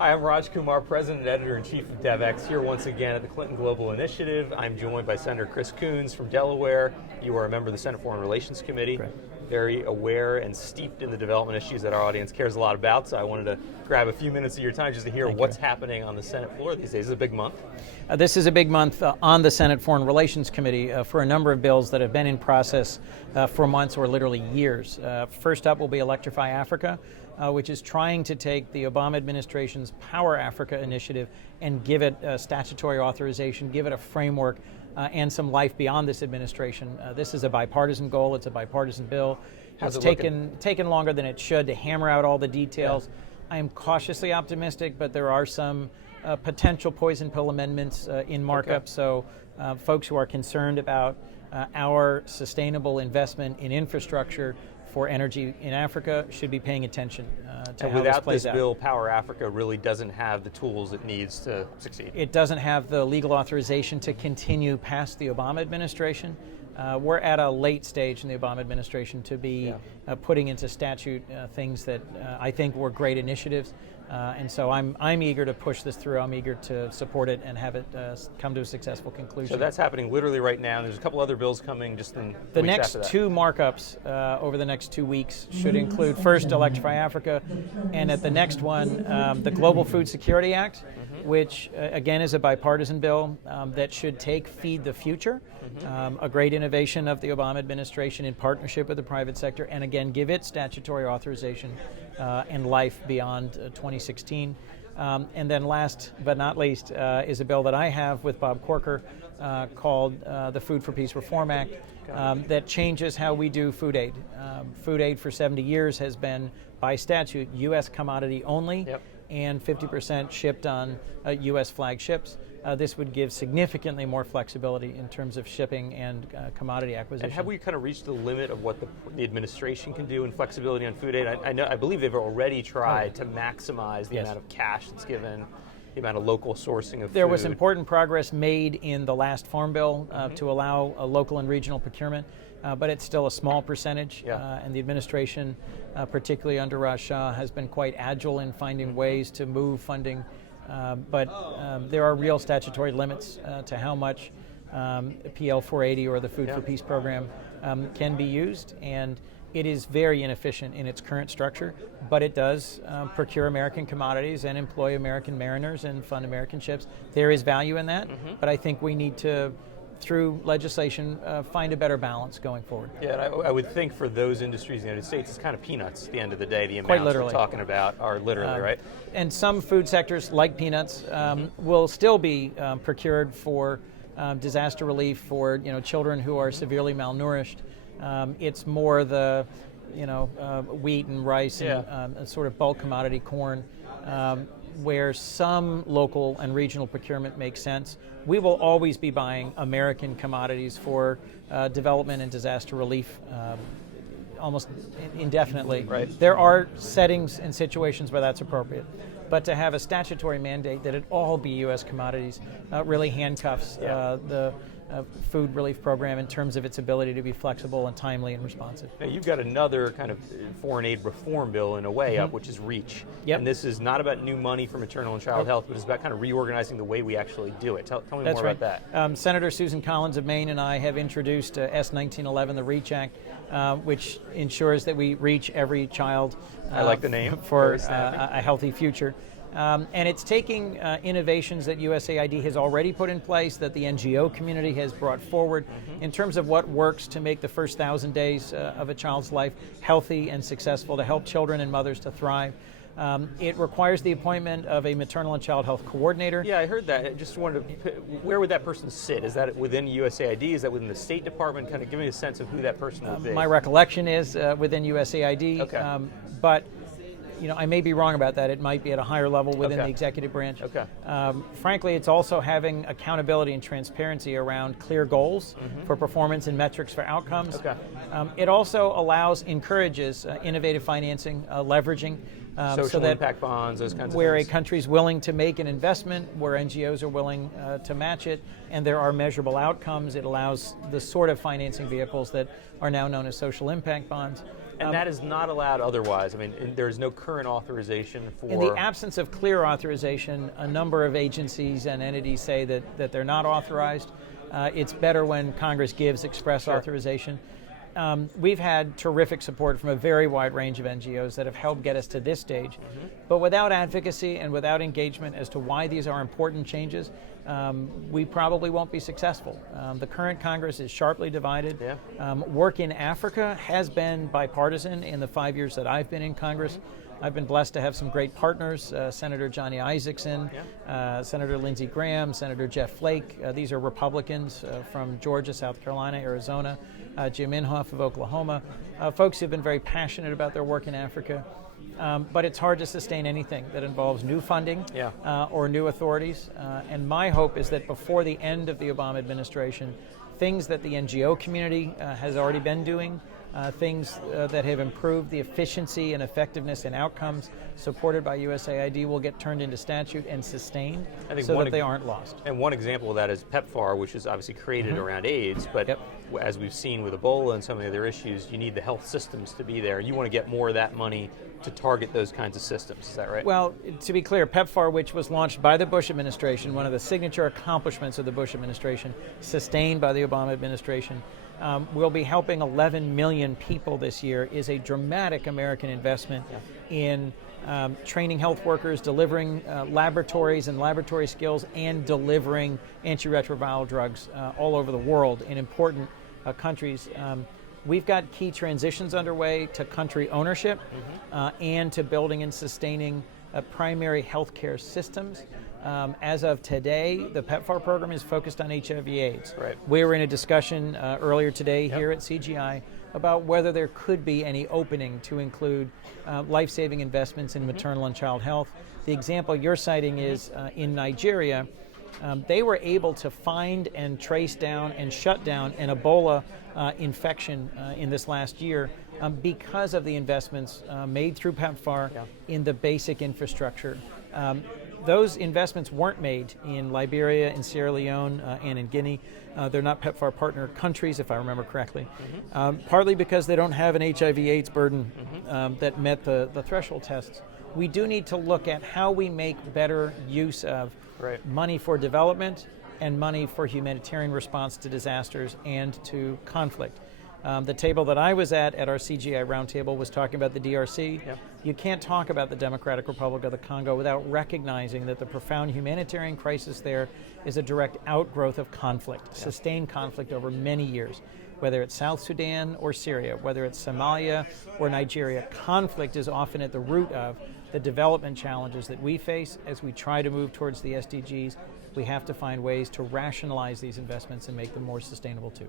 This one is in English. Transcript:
Hi, I'm Raj Kumar, President and Editor-in-Chief of DevX, here once again at the Clinton Global Initiative. I'm joined by Senator Chris Coons from Delaware. You are a member of the Senate Foreign Relations Committee, very aware and steeped in the development issues that our audience cares a lot about, so I wanted to grab a few minutes of your time just to hear what's happening on the Senate floor these days. This is a big month. This is a big month on the Senate Foreign Relations Committee for a number of bills that have been in process for months or literally years. First up will be Electrify Africa, which is trying to take the Obama administration's Power Africa initiative and give it statutory authorization, give it a framework and some life beyond this administration. This is a bipartisan goal, it's a bipartisan bill. It's taken longer than it should to hammer out all the details. I am cautiously optimistic, but there are some potential poison pill amendments in markup, so folks who are concerned about our sustainable investment in infrastructure for energy in Africa should be paying attention to how this plays out. Without this bill, Power Africa really doesn't have the tools it needs to succeed. It doesn't have the legal authorization to continue past the Obama administration. We're at a late stage in the Obama administration to be putting into statute things that I think were great initiatives. And so I'm eager to push this through. I'm eager to support it and have it come to a successful conclusion. So that's happening literally right now. There's a couple other bills coming just in the next two markups over the next 2 weeks should include first Electrify Africa, and at the next one, the Global Food Security Act, which again is a bipartisan bill that should take Feed the Future, a great innovation of the Obama administration in partnership with the private sector, and again give it statutory authorization and life beyond 2016. And then last but not least is a bill that I have with Bob Corker called the Food for Peace Reform Act that changes how we do food aid. Food aid for 70 years has been, by statute, U.S. commodity only, and 50% shipped on U.S. flag ships. This would give significantly more flexibility in terms of shipping and commodity acquisition. And have we kind of reached the limit of what the administration can do in flexibility on food aid? I believe they've already tried to maximize the amount of cash that's given, the amount of local sourcing of food. There was important progress made in the last Farm Bill to allow a local and regional procurement, but it's still a small percentage, and the administration, particularly under Raj Shah, has been quite agile in finding ways to move funding. But there are real statutory limits to how much PL 480 or the Food for Peace program can be used, and it is very inefficient in its current structure, but it does procure American commodities and employ American mariners and fund American ships. There is value in that, but I think we need to, through legislation, find a better balance going forward. Yeah, and I would think for those industries in the United States, it's kind of peanuts at the end of the day. The amounts we're talking about are literally, right? And some food sectors, like peanuts, will still be procured for disaster relief for children who are severely malnourished. It's more the wheat and rice and sort of bulk commodity corn, where some local and regional procurement makes sense. We will always be buying American commodities for development and disaster relief almost indefinitely. There are settings and situations where that's appropriate. But to have a statutory mandate that it all be U.S. commodities really handcuffs the food relief program in terms of its ability to be flexible and timely and responsive. Now you've got another kind of foreign aid reform bill in a way up, which is REACH. And this is not about new money for maternal and child health, but it's about kind of reorganizing the way we actually do it. Tell me more about that. Senator Susan Collins of Maine and I have introduced S 1911, the REACH Act, which ensures that we reach every child I like the name. For a healthy future. And it's taking innovations that USAID has already put in place, that the NGO community has brought forward in terms of what works to make the first 1,000 days of a child's life healthy and successful, to help children and mothers to thrive. It requires the appointment of a maternal and child health coordinator. Yeah, I heard that. I just wanted to, where would that person sit? Is that within USAID? Is that within the State Department? Kind of give me a sense of who that person would be. My recollection is within USAID, but I may be wrong about that. It might be at a higher level within the executive branch. Frankly, it's also having accountability and transparency around clear goals for performance and metrics for outcomes. It also encourages innovative financing, leveraging. Social impact bonds, those kinds of where things. a country's willing to make an investment, where NGOs are willing to match it, and there are measurable outcomes. It allows the sort of financing vehicles that are now known as social impact bonds. And that is not allowed otherwise. I mean, there's no current authorization for... In the absence of clear authorization, a number of agencies and entities say that they're not authorized. It's better when Congress gives express authorization. We've had terrific support from a very wide range of NGOs that have helped get us to this stage. But without advocacy and without engagement as to why these are important changes, we probably won't be successful. The current Congress is sharply divided. Work in Africa has been bipartisan in the 5 years that I've been in Congress. I've been blessed to have some great partners, Senator Johnny Isakson, Senator Lindsey Graham, Senator Jeff Flake. These are Republicans from Georgia, South Carolina, Arizona, Jim Inhofe of Oklahoma, folks who've been very passionate about their work in Africa. But it's hard to sustain anything that involves new funding or new authorities. And my hope is that before the end of the Obama administration, things that the NGO community has already been doing, things that have improved the efficiency and effectiveness and outcomes supported by USAID will get turned into statute and sustained so that they aren't lost. And one example of that is PEPFAR, which is obviously created around AIDS, but as we've seen with Ebola and some of the other issues, you need the health systems to be there. You want to get more of that money to target those kinds of systems. Is that right? Well, to be clear, PEPFAR, which was launched by the Bush administration, one of the signature accomplishments of the Bush administration, sustained by the Obama administration, will be helping 11 million people this year, is a dramatic American investment in training health workers, delivering laboratories and laboratory skills, and delivering antiretroviral drugs all over the world in important countries. We've got key transitions underway to country ownership and to building and sustaining primary healthcare systems. As of today, the PEPFAR program is focused on HIV/AIDS. We were in a discussion earlier today here at CGI about whether there could be any opening to include life-saving investments in maternal and child health. The example you're citing is in Nigeria. They were able to find and trace down and shut down an Ebola infection in this last year because of the investments made through PEPFAR in the basic infrastructure. Those investments weren't made in Liberia, in Sierra Leone, and in Guinea. They're not PEPFAR partner countries, if I remember correctly, partly because they don't have an HIV/AIDS burden that met the threshold tests. We do need to look at how we make better use of money for development and money for humanitarian response to disasters and to conflict. The table that I was at our CGI roundtable was talking about the DRC. You can't talk about the Democratic Republic of the Congo without recognizing that the profound humanitarian crisis there is a direct outgrowth of conflict, sustained conflict over many years. Whether it's South Sudan or Syria, whether it's Somalia or Nigeria, conflict is often at the root of the development challenges that we face as we try to move towards the SDGs. We have to find ways to rationalize these investments and make them more sustainable too.